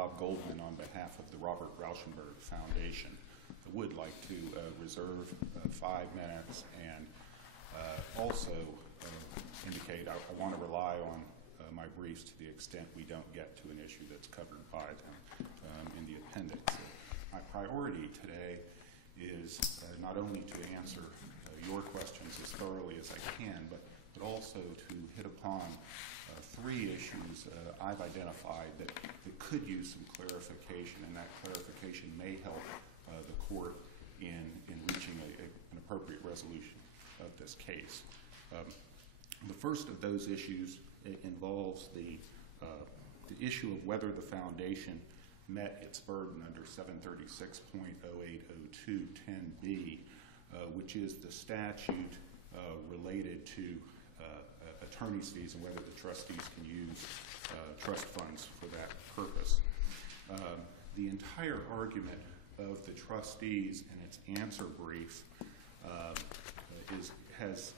Bob Goldman on behalf of the Robert Rauschenberg Foundation. I would like to reserve 5 minutes and also indicate I want to rely on my briefs to the extent we don't get to an issue that's covered by them in the appendix. My priority today is not only to answer your questions as thoroughly as I can, but also to hit upon 3 issues I've identified that could use some clarification, and that clarification may help the court in reaching an appropriate resolution of this case. The first of those issues involves the issue of whether the foundation met its burden under 736.080210B, which is the statute related to attorney's fees and whether the trustees can use trust funds for that purpose. The entire argument of the trustees in its answer brief has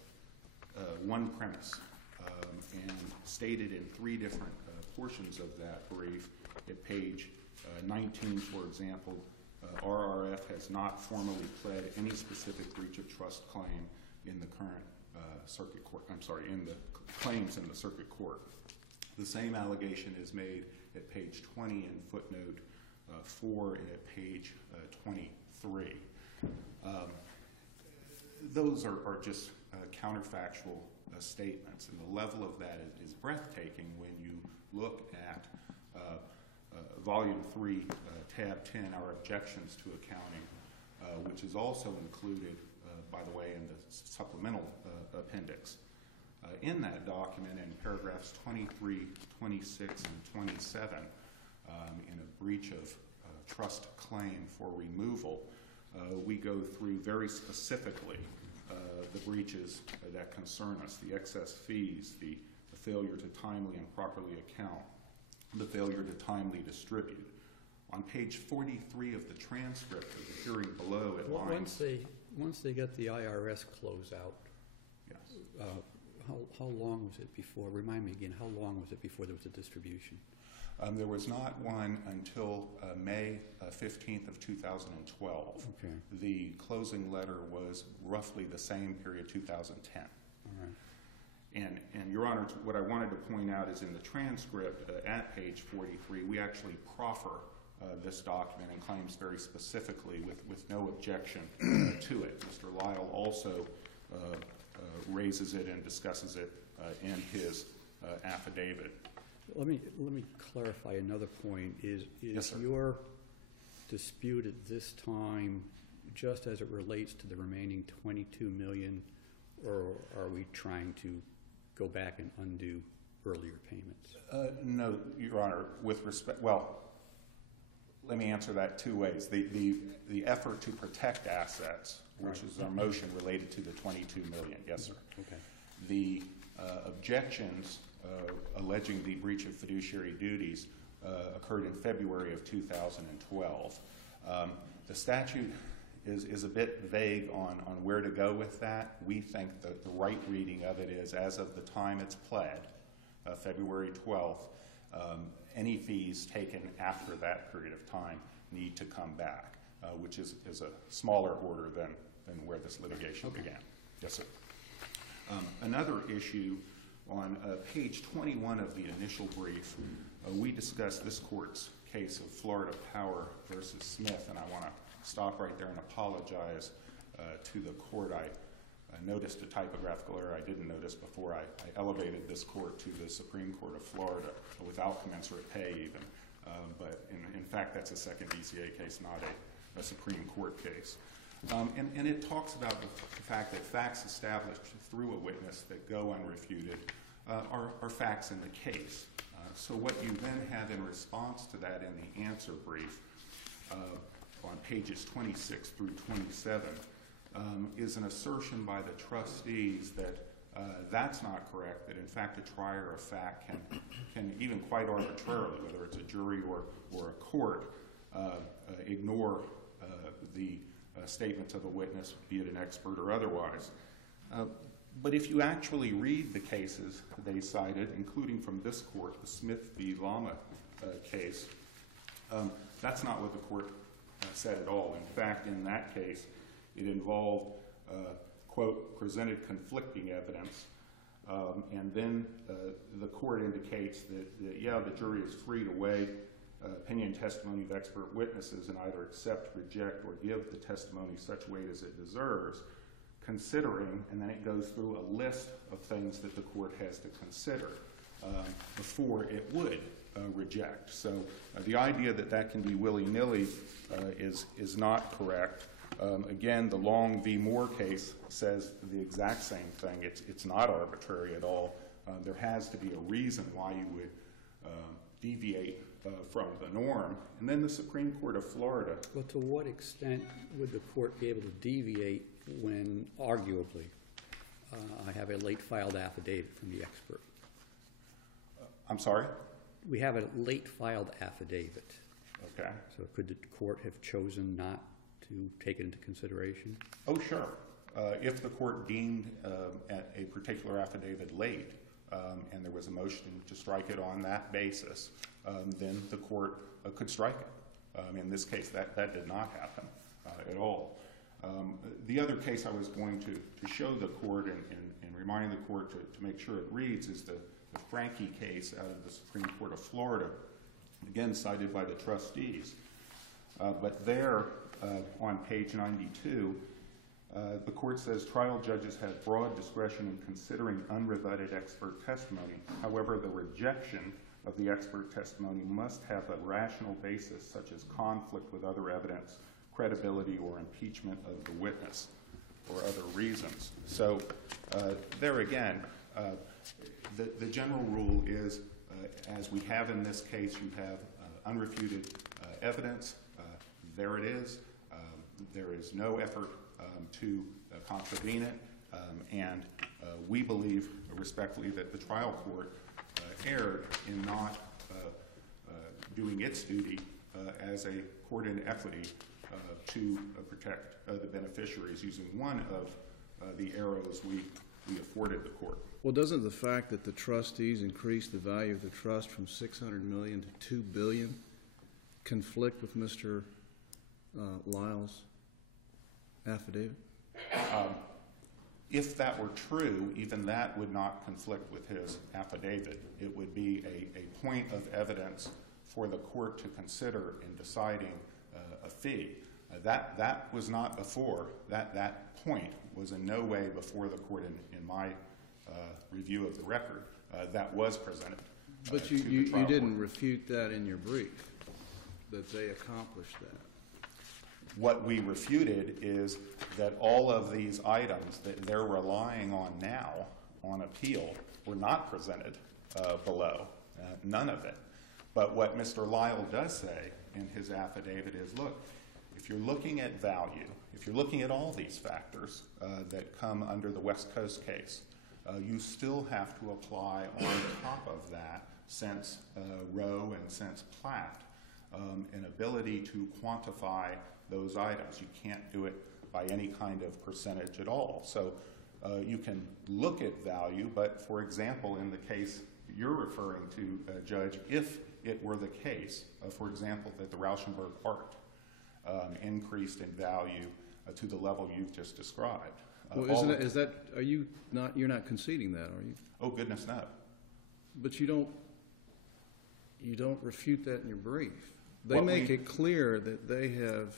one premise, and stated in 3 different portions of that brief. At page 19, for example, RRF has not formally pled any specific breach of trust claim in the current circuit court. I'm sorry, in the claims in the circuit court. The same allegation is made at page 20 in footnote 4 and at page 23. Those are just counterfactual statements, and the level of that is breathtaking when you look at Volume 3, Tab 10, our objections to accounting, which is also included, by the way, in the supplemental appendix. In that document, in paragraphs 23, 26, and 27, in a breach of trust claim for removal, we go through very specifically the breaches that concern us: the excess fees, the failure to timely and properly account, the failure to timely distribute. On page 43 of the transcript of the hearing below, it lines... Once they get the IRS closeout, Yes. How long was it before? Remind me again, how long was it before there was a distribution? There was not one until May 15th of 2012. Okay. The closing letter was roughly the same period, 2010. All right. And Your Honor, what I wanted to point out is in the transcript at page 43, we actually proffer this document and claims very specifically with no objection to it. Mr. Lyle also raises it and discusses it in his affidavit. Let me clarify another point. Is Yes, sir. your dispute at this time just as it relates to the remaining $22 million, or are we trying to go back and undo earlier payments? No, Your Honor. With respect, well, let me answer that 2 ways. The effort to protect assets, which is our motion related to the $22 million. Yes, sir. Okay. The objections alleging the breach of fiduciary duties occurred in February of 2012. The statute is a bit vague on where to go with that. We think that the right reading of it is, as of the time it's pled, February 12th, any fees taken after that period of time need to come back, which is a smaller order than where this litigation began. Yes, sir. Another issue, on page 21 of the initial brief, we discussed this court's case of Florida Power versus Smith, and I want to stop right there and apologize to the court. I noticed a typographical error I didn't notice before. I elevated this court to the Supreme Court of Florida without commensurate pay even. But in fact, that's a second DCA case, not a Supreme Court case. And it talks about the fact that facts established through a witness that go unrefuted are facts in the case. So what you then have in response to that in the answer brief on pages 26 through 27 is an assertion by the trustees that that's not correct, that in fact a trier of fact can even quite arbitrarily, whether it's a jury or a court, ignore the statements of a witness, be it an expert or otherwise. But if you actually read the cases they cited, including from this court, the Smith v. Lama case, That's not what the court said at all. In fact, in that case, it involved, quote, presented conflicting evidence, and then the court indicates that, yeah, the jury is free to weigh opinion testimony of expert witnesses and either accept, reject, or give the testimony such weight as it deserves, considering, and then it goes through a list of things that the court has to consider before it would reject. So the idea that that can be willy-nilly is not correct. Again, the Long v. Moore case says the exact same thing. It's not arbitrary at all. There has to be a reason why you would deviate from the norm. And then the Supreme Court of Florida. Well, to what extent would the court be able to deviate when, arguably, I have a late filed affidavit from the expert? I'm sorry? We have a late filed affidavit. Okay. So could the court have chosen not to take it into consideration? Oh, sure. If the court deemed a particular affidavit late and there was a motion to strike it on that basis, then the court could strike it. In this case, that did not happen at all. The other case I was going to show the court and remind the court to make sure it reads is the Frankie case out of the Supreme Court of Florida, again cited by the trustees. But there, on page 92, the court says trial judges have broad discretion in considering unrebutted expert testimony. However, the rejection of the expert testimony must have a rational basis, such as conflict with other evidence, credibility, or impeachment of the witness, or other reasons. So there again, the general rule is, as we have in this case, you have unrefuted evidence. There it is. There is no effort to contravene it, and we believe respectfully that the trial court erred in not doing its duty as a court in equity to protect the beneficiaries using one of the arrows we afforded the court. Well, doesn't the fact that the trustees increased the value of the trust from $600 million to $2 billion conflict with Mr. Lyle's affidavit? If that were true, even that would not conflict with his affidavit. It would be a point of evidence for the court to consider in deciding a fee. That was not before. That point was in no way before the court in my review of the record. That was presented. But you didn't refute that in your brief, that they accomplished that. What we refuted is that all of these items that they're relying on now on appeal were not presented below, none of it. But what Mr. Lyle does say in his affidavit is, look, if you're looking at value, if you're looking at all these factors that come under the West Coast case, you still have to apply on top of that, since Roe and since Platt, an ability to quantify those items. You can't do it by any kind of percentage at all. So you can look at value, but for example, in the case you're referring to, Judge, if it were the case, for example, that the Rauschenberg art increased in value to the level you've just described. Well, you're not conceding that, are you? Oh, goodness, no. But you don't refute that in your brief. They make it clear that they have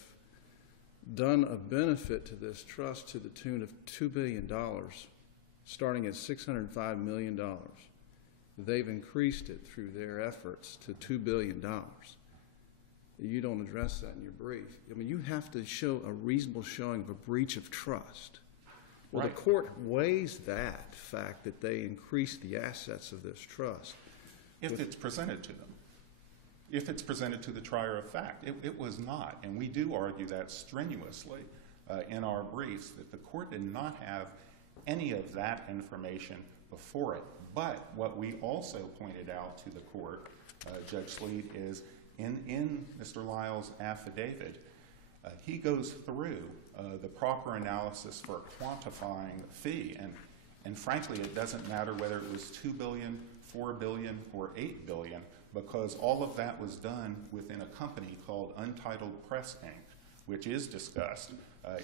done a benefit to this trust to the tune of $2 billion, starting at $605 million. They've increased it through their efforts to $2 billion. You don't address that in your brief. I mean, you have to show a reasonable showing of a breach of trust. Well, right. The court weighs that fact that they increased the assets of this trust. If it's presented to them. If it's presented to the trier of fact. It was not, and we do argue that strenuously in our briefs, that the court did not have any of that information before it. But what we also pointed out to the court, Judge Sleet, is in Mr. Lyle's affidavit, he goes through the proper analysis for quantifying the fee. And frankly, it doesn't matter whether it was $2 billion, $4 billion, or $8 billion, because all of that was done within a company called Untitled Press, Inc., which is discussed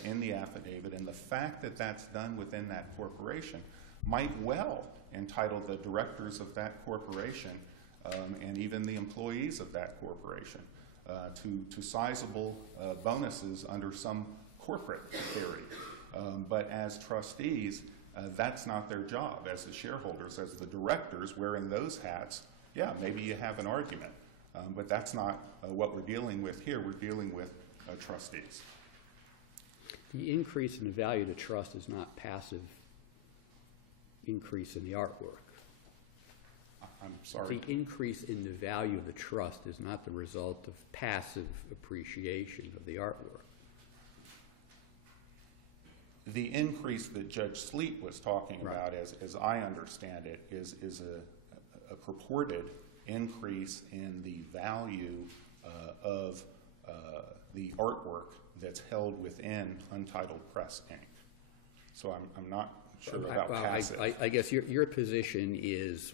in the affidavit. And the fact that that's done within that corporation might well entitle the directors of that corporation and even the employees of that corporation to sizable bonuses under some corporate theory. But as trustees, that's not their job. As the shareholders, as the directors wearing those hats, yeah, maybe you have an argument. But that's not what we're dealing with here. We're dealing with trustees. The increase in the value of the trust is not passive increase in the artwork. I'm sorry. The increase in the value of the trust is not the result of passive appreciation of the artwork. The increase that Judge Sleet was talking about, as I understand it, is a purported increase in the value of the artwork that's held within Untitled Press, Inc. So I'm not sure about passive. I guess your position is,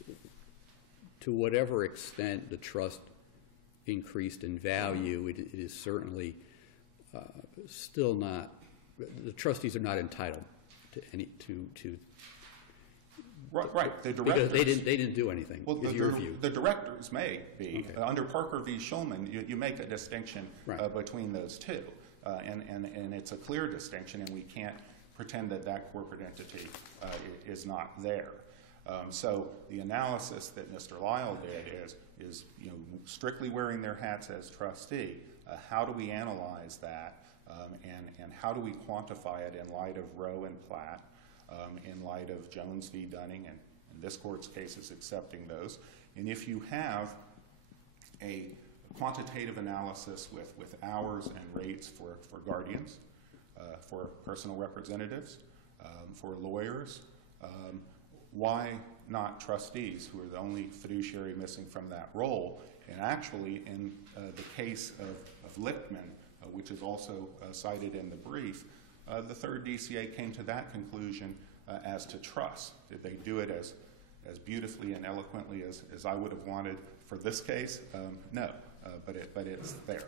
to whatever extent the trust increased in value, it is certainly still not. The trustees are not entitled to any to. Right. The directors. Because they didn't do anything. Well, is your view. The directors may be. Okay. Under Parker v. Schulman, you make a distinction between those two, and it's a clear distinction, and we can't pretend that that corporate entity is not there. So the analysis that Mr. Lyle did is strictly wearing their hats as trustee. How do we analyze that, and how do we quantify it in light of Rowe and Platt, in light of Jones v. Dunning, and this court's case is accepting those. And if you have a quantitative analysis with hours and rates for guardians, for personal representatives, for lawyers, why not trustees, who are the only fiduciary missing from that role? And actually, in the case of Lichtman, which is also cited in the brief, the third DCA came to that conclusion as to trust. Did they do it as beautifully and eloquently as I would have wanted for this case? No, but it's there.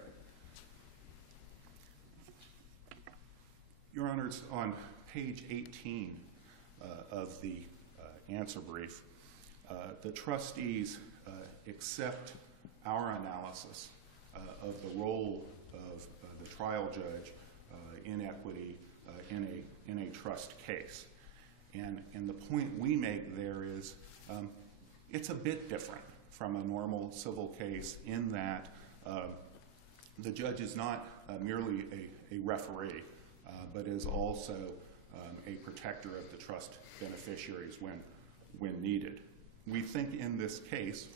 Your Honors, on page 18 of the answer brief, the trustees accept our analysis of the role of the trial judge in equity in a trust case. And the point we make there is it's a bit different from a normal civil case in that the judge is not merely a referee, but is also a protector of the trust beneficiaries when needed. We think in this case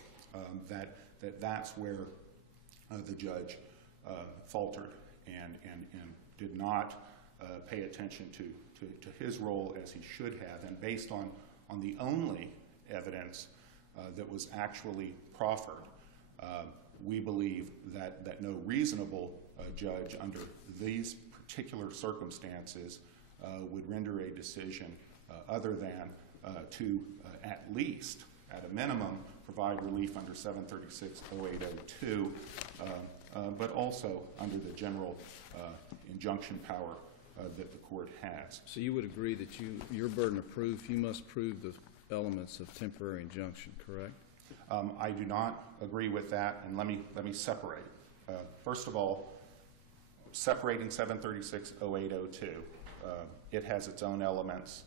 that's where the judge faltered and did not pay attention to his role as he should have, and based on the only evidence that was actually proffered, we believe that no reasonable judge under these particular circumstances would render a decision other than to at least, at a minimum, provide relief under 736-0802, but also under the general injunction power that the court has. So you would agree that your burden of proof, you must prove the elements of temporary injunction, correct? I do not agree with that, and let me separate. First of all, separating 736-0802, it has its own elements,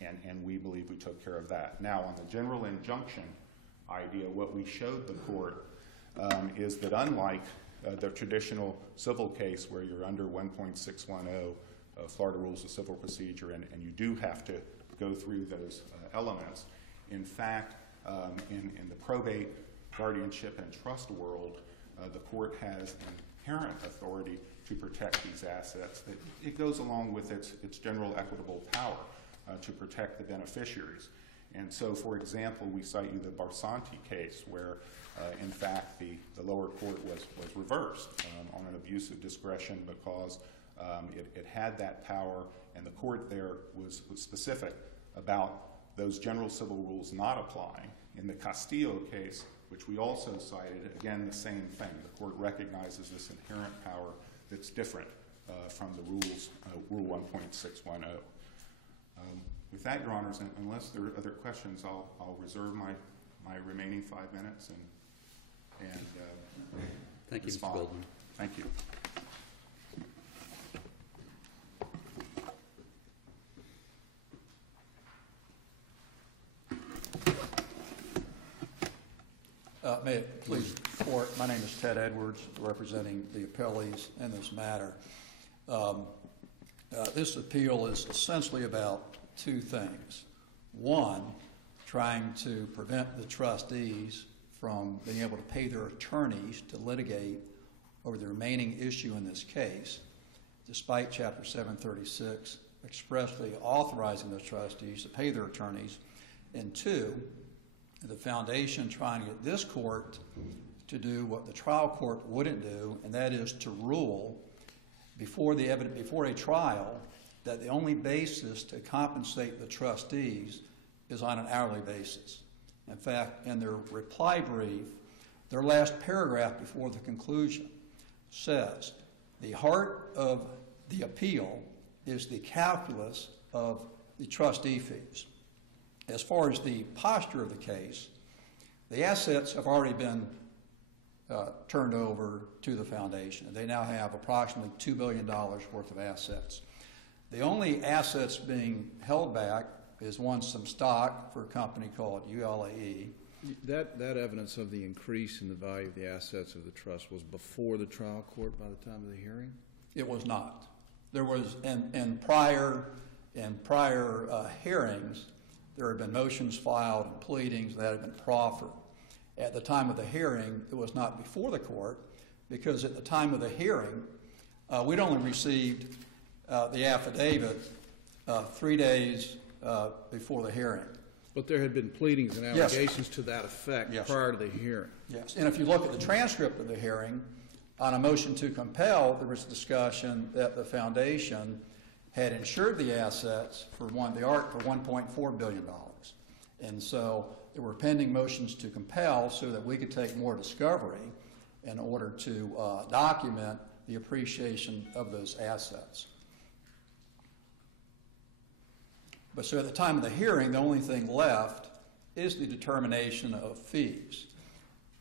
and we believe we took care of that. Now, on the general injunction idea, what we showed the court is that unlike the traditional civil case where you're under 1.610 Florida Rules of Civil Procedure, and you do have to go through those elements, in fact, in the probate, guardianship, and trust world, the court has inherent authority to protect these assets. It goes along with its general equitable power to protect the beneficiaries. And so, for example, we cite you the Barsanti case where, in fact, the lower court was reversed on an abuse of discretion because it had that power, and the court there was specific about those general civil rules not applying. In the Castillo case, which we also cited, again, the same thing. The court recognizes this inherent power that's different from the rules, Rule 1.610. With that, Your Honors, unless there are other questions, I'll reserve my remaining 5 minutes and Thank you, Mr. respond. Goldman. Thank you. May it please the Court, my name is Ted Edwards, representing the appellees in this matter. This appeal is essentially about two things. One, trying to prevent the trustees from being able to pay their attorneys to litigate over the remaining issue in this case, despite Chapter 736 expressly authorizing the trustees to pay their attorneys. And two, the foundation trying to get this court to do what the trial court wouldn't do, and that is to rule before a trial that the only basis to compensate the trustees is on an hourly basis. In fact, in their reply brief, their last paragraph before the conclusion says, the heart of the appeal is the calculus of the trustee fees. As far as the posture of the case, the assets have already been turned over to the foundation. They now have approximately $2 billion worth of assets. The only assets being held back is some stock for a company called ULAE. That evidence of the increase in the value of the assets of the trust was before the trial court by the time of the hearing? It was not. There was, in prior hearings, there had been motions filed and pleadings that had been proffered. At the time of the hearing, it was not before the court, because at the time of the hearing, we'd only received the affidavit 3 days before the hearing. But there had been pleadings and allegations to that effect prior to the hearing. Yes, and if you look at the transcript of the hearing, on a motion to compel, there was discussion that the foundation had insured the assets for $1.4 billion. And so there were pending motions to compel so that we could take more discovery in order to document the appreciation of those assets. But so at the time of the hearing, the only thing left is the determination of fees.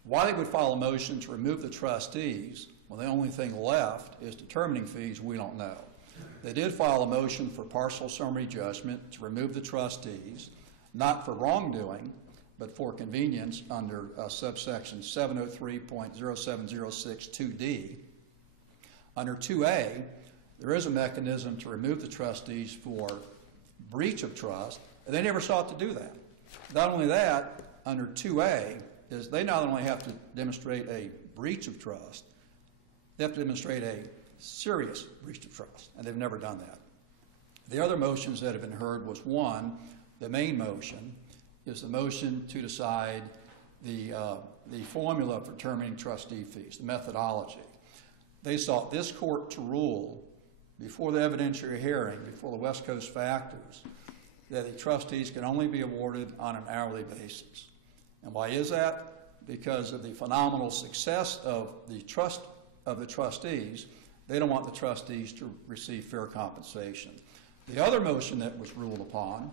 Why they would file a motion to remove the trustees when the only thing left is determining fees, we don't know. They did file a motion for partial summary judgment to remove the trustees, not for wrongdoing, but for convenience under subsection 703.07062D. Under 2A, there is a mechanism to remove the trustees for breach of trust, and they never sought to do that. Not only that, under 2A, is they not only have to demonstrate a breach of trust, they have to demonstrate a serious breach of trust, and they've never done that. The other motions that have been heard was one, the main motion, is the motion to decide the formula for determining trustee fees, the methodology. They sought this court to rule before the evidentiary hearing, before the West Coast factors, that the trustees can only be awarded on an hourly basis. And why is that? Because of the phenomenal success of the trustees. They don't want the trustees to receive fair compensation. The other motion that was ruled upon,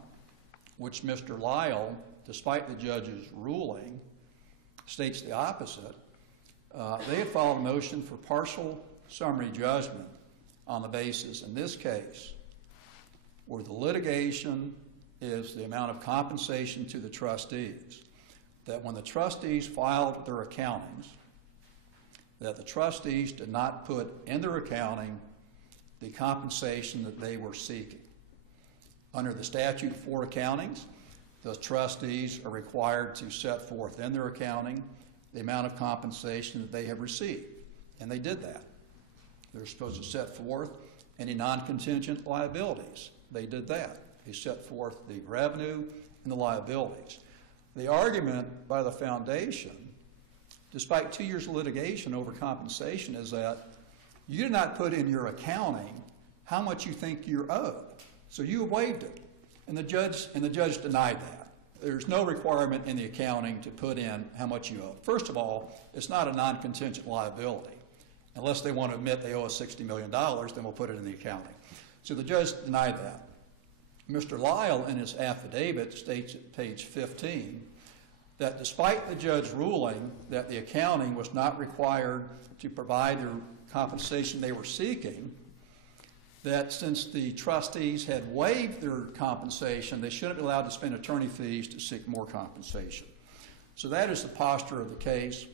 which Mr. Lyle, despite the judge's ruling, states the opposite, they had filed a motion for partial summary judgment on the basis, in this case, where the litigation is the amount of compensation to the trustees, that when the trustees filed their accountings, that the trustees did not put in their accounting the compensation that they were seeking. Under the statute for accountings, the trustees are required to set forth in their accounting the amount of compensation that they have received, and they did that. They're supposed to set forth any non-contingent liabilities. They did that. They set forth the revenue and the liabilities. The argument by the foundation, despite 2 years of litigation over compensation, is that you did not put in your accounting how much you think you're owed. So you waived it. And the judge denied that. There's no requirement in the accounting to put in how much you owe. First of all, it's not a non-contingent liability. Unless they want to admit they owe us $60 million, then we'll put it in the accounting. So the judge denied that. Mr. Lyle, in his affidavit, states at page 15 that despite the judge ruling that the accounting was not required to provide the compensation they were seeking, that since the trustees had waived their compensation, they shouldn't be allowed to spend attorney fees to seek more compensation. So that is the posture of the case.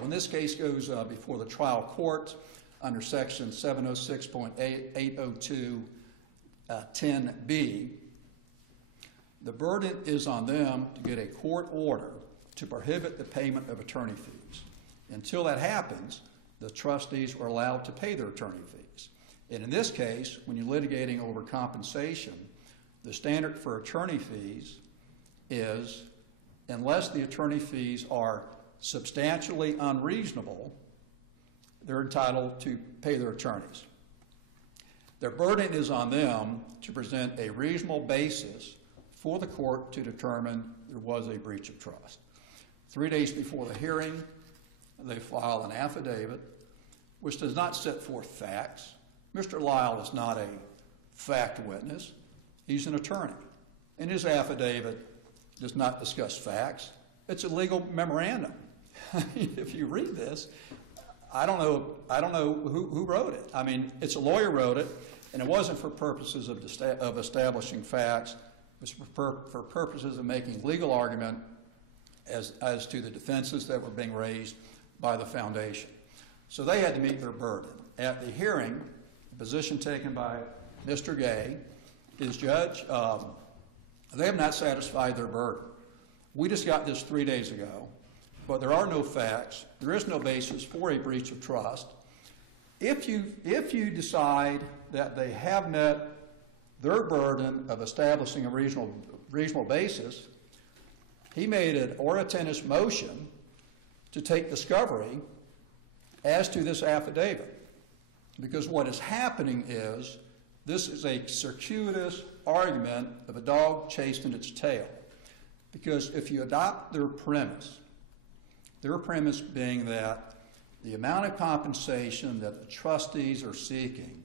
When this case goes before the trial court under section 706.802(10)(b), the burden is on them to get a court order to prohibit the payment of attorney fees. Until that happens, the trustees are allowed to pay their attorney fees. And in this case, when you're litigating over compensation, the standard for attorney fees is, unless the attorney fees are substantially unreasonable, they're entitled to pay their attorneys. Their burden is on them to present a reasonable basis for the court to determine there was a breach of trust. 3 days before the hearing, they file an affidavit which does not set forth facts. Mr. Lyle is not a fact witness. He's an attorney. And his affidavit does not discuss facts. It's a legal memorandum. If you read this, I don't know who wrote it. I mean, it's a lawyer wrote it, and it wasn't for purposes of establishing facts. It was for purposes of making legal argument as to the defenses that were being raised by the foundation. So they had to meet their burden. At the hearing, the position taken by Mr. Gay is, Judge, they have not satisfied their burden. We just got this 3 days ago, but there are no facts. There is no basis for a breach of trust. If you decide that they have met their burden of establishing a reasonable basis, he made an oratinous motion to take discovery as to this affidavit. Because what is happening is this is a circuitous argument of a dog chasing its tail. Because if you adopt their premise being that the amount of compensation that the trustees are seeking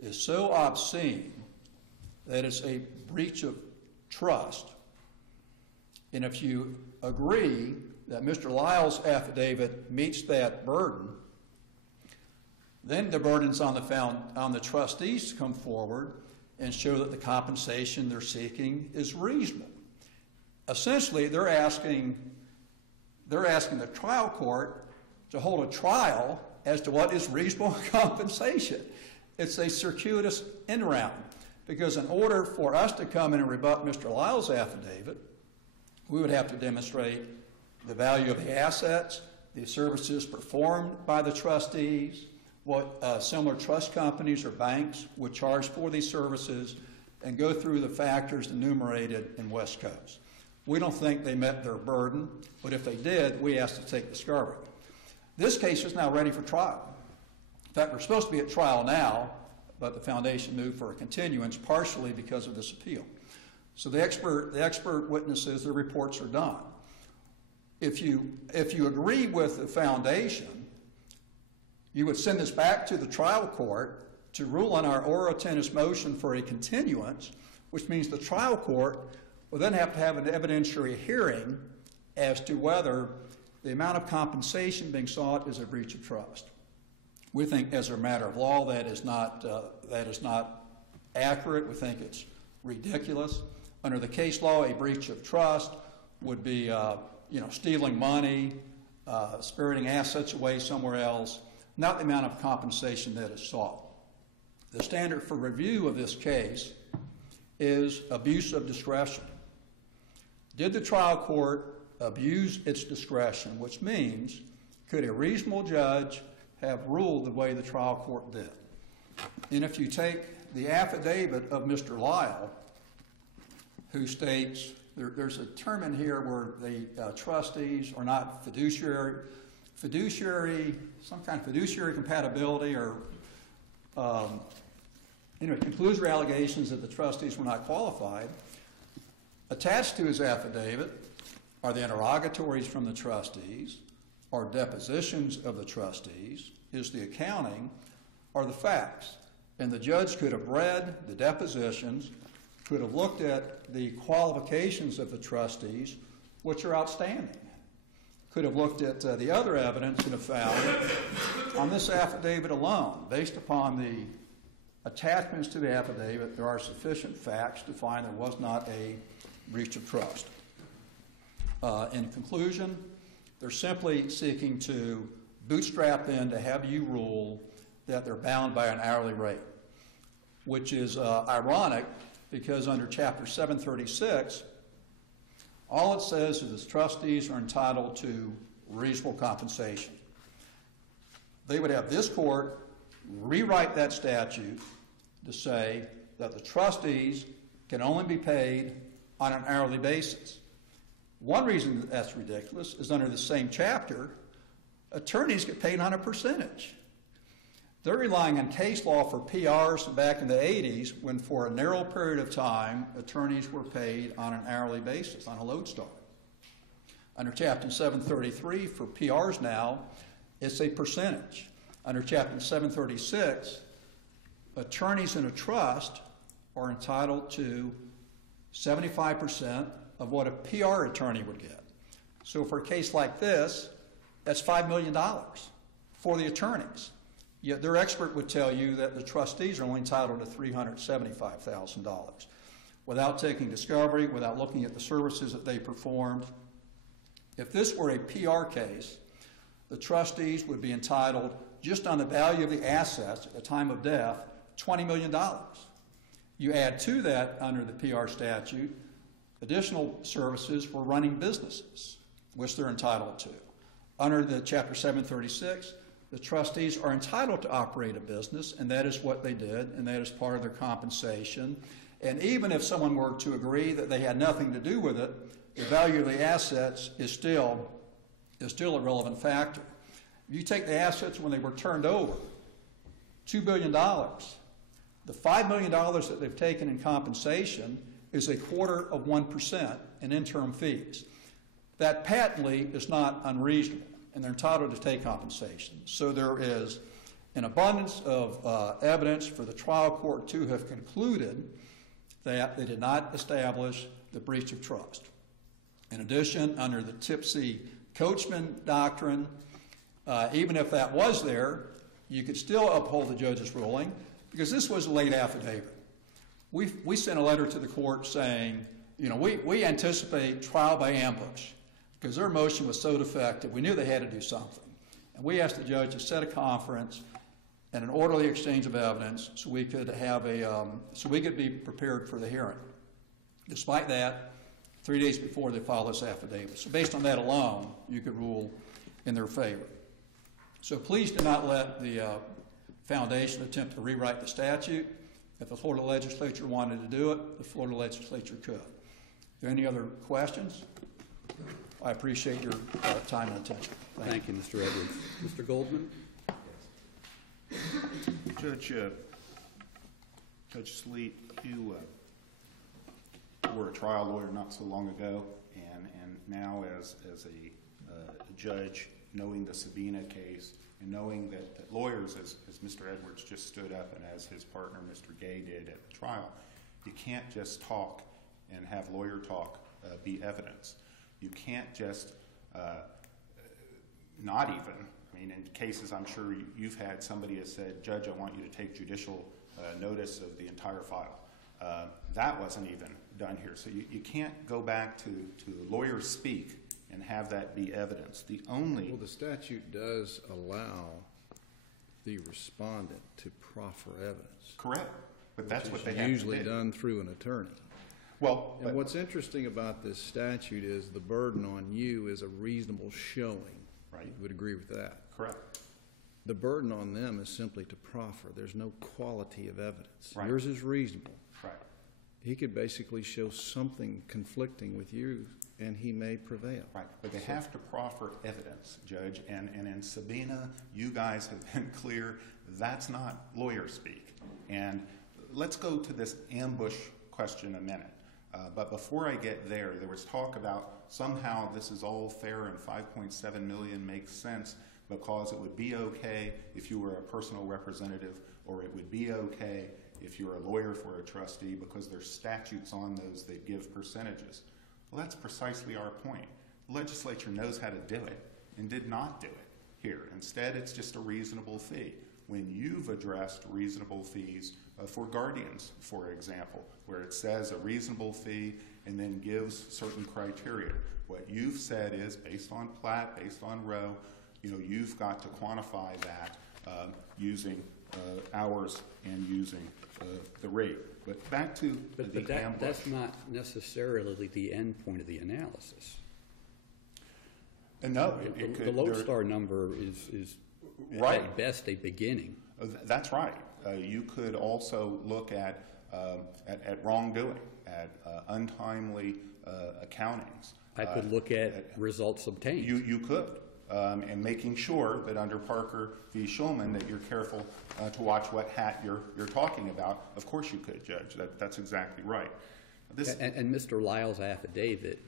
is so obscene that it's a breach of trust, and if you agree that Mr. Lyle's affidavit meets that burden, then the burden's on the trustees to come forward and show that the compensation they're seeking is reasonable. Essentially, they're asking the trial court to hold a trial as to what is reasonable compensation. It's a circuitous end round, because in order for us to come in and rebut Mr. Lyle's affidavit, we would have to demonstrate the value of the assets, the services performed by the trustees, what similar trust companies or banks would charge for these services, and go through the factors enumerated in West Coast. We don't think they met their burden, but if they did, we asked to take discovery. This case is now ready for trial. In fact, we're supposed to be at trial now, but the foundation moved for a continuance partially because of this appeal. So the expert witnesses, their reports are done. If you agree with the foundation, you would send this back to the trial court to rule on our oratinous motion for a continuance, which means the trial court will then have to have an evidentiary hearing as to whether the amount of compensation being sought is a breach of trust. We think, as a matter of law, that is not accurate. We think it's ridiculous. Under the case law, a breach of trust would be, stealing money, spiriting assets away somewhere else, not the amount of compensation that is sought. The standard for review of this case is abuse of discretion. Did the trial court abuse its discretion, which means could a reasonable judge have ruled the way the trial court did? And if you take the affidavit of Mr. Lyle, who states, there's a term in here where the trustees are not fiduciary, some kind of fiduciary compatibility, or Anyway, conclusory allegations that the trustees were not qualified. Attached to his affidavit are the interrogatories from the trustees, or depositions of the trustees, is the accounting, or the facts. And the judge could have read the depositions, could have looked at the qualifications of the trustees, which are outstanding, could have looked at the other evidence and have found on this affidavit alone, based upon the attachments to the affidavit, there are sufficient facts to find there was not a breach of trust. In conclusion, they're simply seeking to bootstrap in to have you rule that they're bound by an hourly rate, which is ironic because under Chapter 736, all it says is the trustees are entitled to reasonable compensation. They would have this court rewrite that statute to say that the trustees can only be paid on an hourly basis. One reason that that's ridiculous is under the same chapter, attorneys get paid on a percentage. They're relying on case law for PRs back in the 80s when for a narrow period of time, attorneys were paid on an hourly basis, on a lodestar. Under Chapter 733 for PRs now, it's a percentage. Under Chapter 736, attorneys in a trust are entitled to 75% of what a PR attorney would get. So for a case like this, that's $5 million for the attorneys. Yet their expert would tell you that the trustees are only entitled to $375,000. Without taking discovery, without looking at the services that they performed, if this were a PR case, the trustees would be entitled, just on the value of the assets at the time of death, $20 million. You add to that, under the PR statute, additional services for running businesses, which they're entitled to. Under the Chapter 736, the trustees are entitled to operate a business, and that is what they did, and that is part of their compensation. And even if someone were to agree that they had nothing to do with it, the value of the assets is still a relevant factor. If you take the assets when they were turned over, $2 billion, the $5 million that they've taken in compensation is 0.25% in interim fees. That patently is not unreasonable, and they're entitled to take compensation. So there is an abundance of evidence for the trial court to have concluded that they did not establish the breach of trust. In addition, under the Tipsy Coachman doctrine, even if that was there, you could still uphold the judge's ruling because this was a late affidavit. We sent a letter to the court saying, we anticipate trial by ambush because their motion was so defective. We knew they had to do something. And we asked the judge to set a conference and an orderly exchange of evidence so we could be prepared for the hearing. Despite that, 3 days before they filed this affidavit. So based on that alone, you could rule in their favor. So please do not let the foundation attempt to rewrite the statute. If the Florida legislature wanted to do it, the Florida legislature could. Are there any other questions? I appreciate your time and attention. Thank you, Mr. Edwards. Mr. Goldman? Judge Sleet, you were a trial lawyer not so long ago, and now as a judge, knowing the Sabina case and knowing that lawyers, as Mr. Edwards just stood up and as his partner, Mr. Gay, did at the trial, you can't just talk and have lawyer talk be evidence. You can't just not even. I mean, in cases I'm sure you've had, somebody has said, Judge, I want you to take judicial notice of the entire file. That wasn't even done here. So you can't go back to lawyers speak and have that be evidence. Well, the statute does allow the respondent to proffer evidence. Correct. But that's what they have to do. Usually done through an attorney. Well, and what's interesting about this statute is the burden on you is a reasonable showing. Right. You would agree with that? Correct. The burden on them is simply to proffer. There's no quality of evidence. Right. Yours is reasonable. Right. He could basically show something conflicting with you, and he may prevail. Right. But they have to proffer evidence, Judge. And in Sabina, you guys have been clear that's not lawyer speak. And let's go to this ambush question a minute. But before I get there, there was talk about somehow this is all fair and 5.7 million makes sense because it would be okay if you were a personal representative, or it would be okay if you're a lawyer for a trustee because there's statutes on those that give percentages. Well, that's precisely our point. The legislature knows how to do it and did not do it here. Instead, it's just a reasonable fee. When you've addressed reasonable fees for guardians, for example, where it says a reasonable fee and then gives certain criteria, what you've said is based on plat, based on row, you've got to quantify that using hours and using the rate. But back to the ambush. That's not necessarily the end point of the analysis. No, the Lodestar number is right. At best a beginning. That's right. You could also look at wrongdoing, at untimely accountings. I could look at results obtained. You could. And making sure that under Parker v. Shulman that you're careful to watch what hat you're talking about. Of course you could, Judge. That's exactly right. And Mr. Lyle's affidavit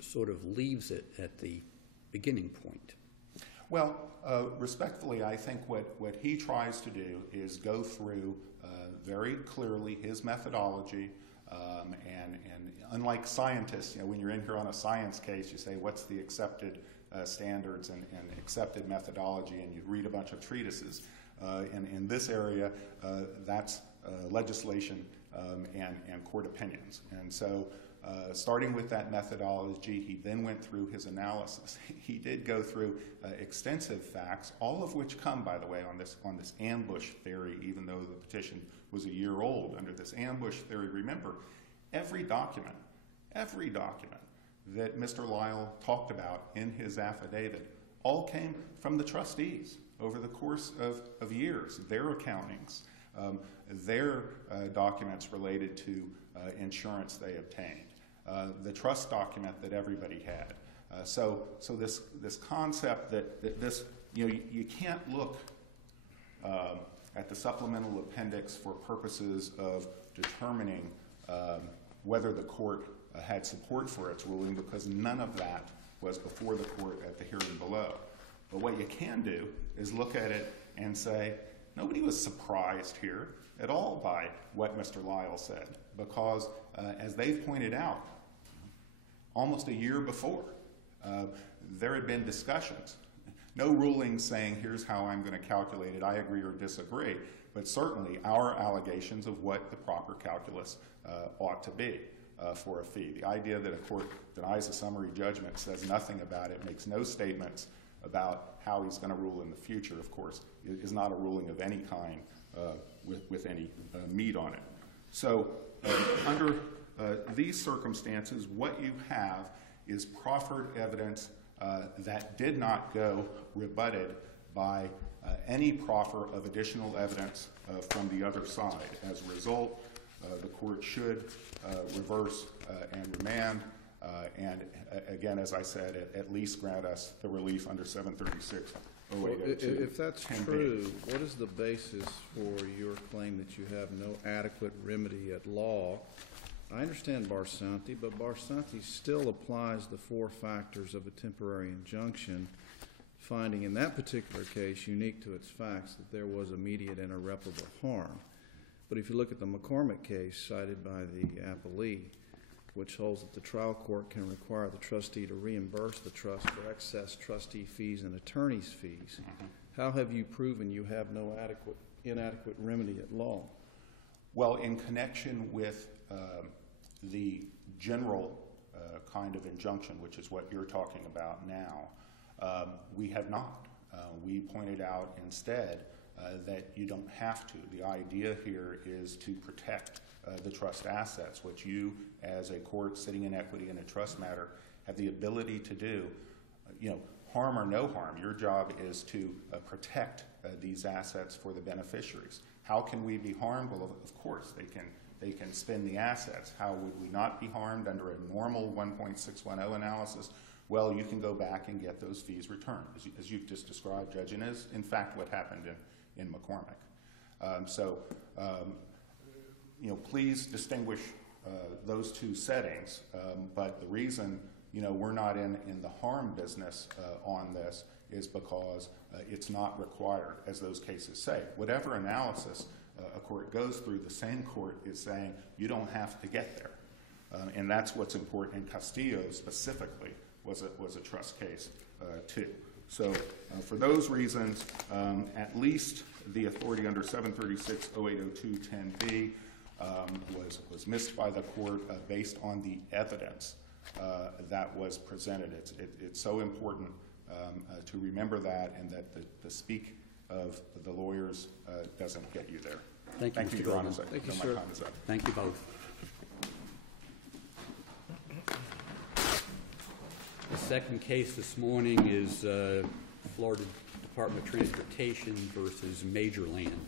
sort of leaves it at the beginning point. Well, respectfully, I think what he tries to do is go through very clearly his methodology, and unlike scientists, when you're in here on a science case, you say, what's the accepted standards and accepted methodology, and you read a bunch of treatises. In this area, that's legislation and court opinions. And so starting with that methodology, he then went through his analysis. He did go through extensive facts, all of which come, by the way, on this ambush theory, even though the petition was a year old. Under this ambush theory, remember, every document that Mr. Lyle talked about in his affidavit all came from the trustees over the course of years, their accountings, their documents related to insurance they obtained, the trust document that everybody had. So this concept that this, you can't look at the supplemental appendix for purposes of determining whether the court had support for its ruling, because none of that was before the court at the hearing below. But what you can do is look at it and say, nobody was surprised here at all by what Mr. Lyle said, because as they've pointed out, almost a year before, there had been discussions. No ruling saying, here's how I'm going to calculate it, I agree or disagree, but certainly our allegations of what the proper calculus ought to be for a fee. The idea that a court denies a summary judgment, says nothing about it, makes no statements about how he's going to rule in the future, of course, is not a ruling of any kind with any meat on it. So under these circumstances, what you have is proffered evidence that did not go rebutted by any proffer of additional evidence from the other side. As a result, the court should reverse and remand, and again, as I said, at least grant us the relief under 736. If that's true, what is the basis for your claim that you have no adequate remedy at law? I understand Barsanti, but Barsanti still applies the 4 factors of a temporary injunction, finding in that particular case, unique to its facts, that there was immediate and irreparable harm. But if you look at the McCormick case cited by the Appellate, which holds that the trial court can require the trustee to reimburse the trust for excess trustee fees and attorney's fees, how have you proven you have no inadequate remedy at law? Well, in connection with the general kind of injunction, which is what you're talking about now, we have not. We pointed out instead that you don't have to. The idea here is to protect the trust assets, which you, as a court sitting in equity in a trust matter, have the ability to do. Harm or no harm, your job is to protect these assets for the beneficiaries. How can we be harmed? Well, of course, they can spend the assets. How would we not be harmed under a normal 1.610 analysis? Well, you can go back and get those fees returned, as you've just described, Judge, and is in fact what happened in McCormick. please distinguish those two settings. But the reason, we're not in the harm business on this is because it's not required, as those cases say. Whatever analysis a court goes through, the same court is saying you don't have to get there. And that's what's important. And Castillo specifically was a trust case too. So for those reasons, at least the authority under 736-0802-10B was missed by the court based on the evidence that was presented. It's so important to remember that, and that the speak of the lawyers doesn't get you there. Thank you, Mr. Your Honor. Thank you, My sir. time is up. Thank you both. The second case this morning is Florida Department of Transportation versus Major Land.